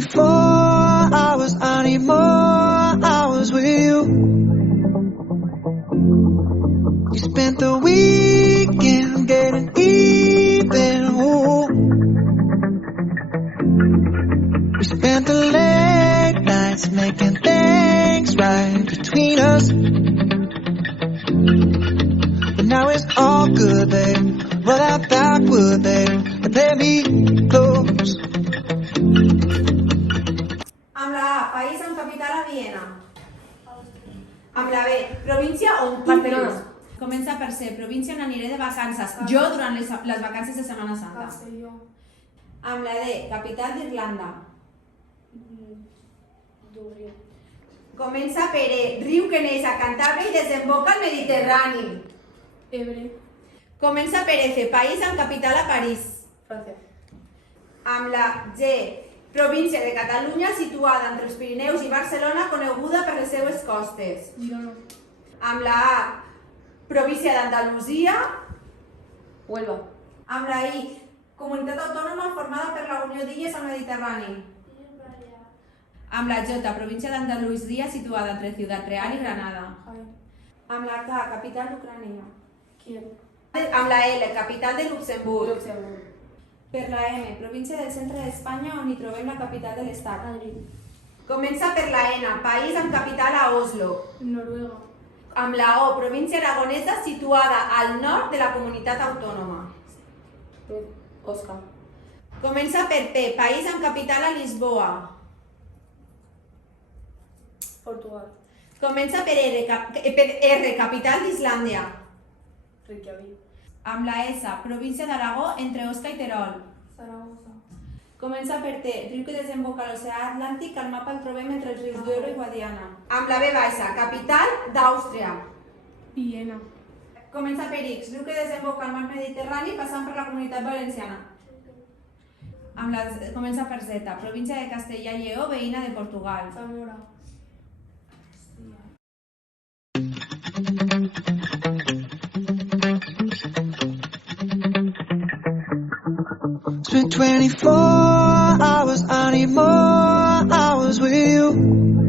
24 hours, I need more hours with you. You spent the weekend getting even, ooh. We spent the late nights making things right between us. But now it's all good, babe. Roll out that wood, babe, and let me close. Amb la A, país amb capital a Viena. Amb la B, província on tu Barcelona. vius. Comença per ser província on aniré de vacances. Jo durant les vacances de Setmana Santa. Castelló. Amb la D, capital d'Irlanda. Dublín. Comença per E, riu que neix a Cantàbria i desemboca al Mediterrani. Ebre. Comença per F, país amb capital a París. Francia. Amb la G, província de Catalunya situada entre els Pirineus i Barcelona, coneguda per les seues costes. Girona. Amb la A, província d'Andalusia. Huelva. Amb la I, comunitat autònoma formada per la Unió d'Illes al Mediterrani. Amb la J, província d'Andalusia situada entre Ciudad Real i Granada. Jaén. Amb la K, capital d'Ucrània. Kiev. Amb la L, capital de Luxemburg. Luxemburg. Per la M, província del centre d'Espanya on hi trobem la capital de l'estat. Madrid. Comença per la N, país amb capital a Oslo. Noruega. Amb la O, província aragonesa situada al nord de la comunitat autònoma. Oscar. Comença per P, país amb capital a Lisboa. Portugal. Comença per R, capital d'Islàndia. Reykjavik. Amb la S, província d'Aragó entre Osca i Terol. Zaragoza. Comença per T, riu que desemboca a l'oceà Atlàntic, al mapa el trobem entre els rius Duero i Guadiana. Amb la B baixa, capital d'Àustria. Viena. Comença per X, riu que desemboca al mar Mediterrani passant per la Comunitat Valenciana. Comença per Z, província de Castellà i Lleó, veïna de Portugal. Zamora. Spent 24 hours, I need more hours with you.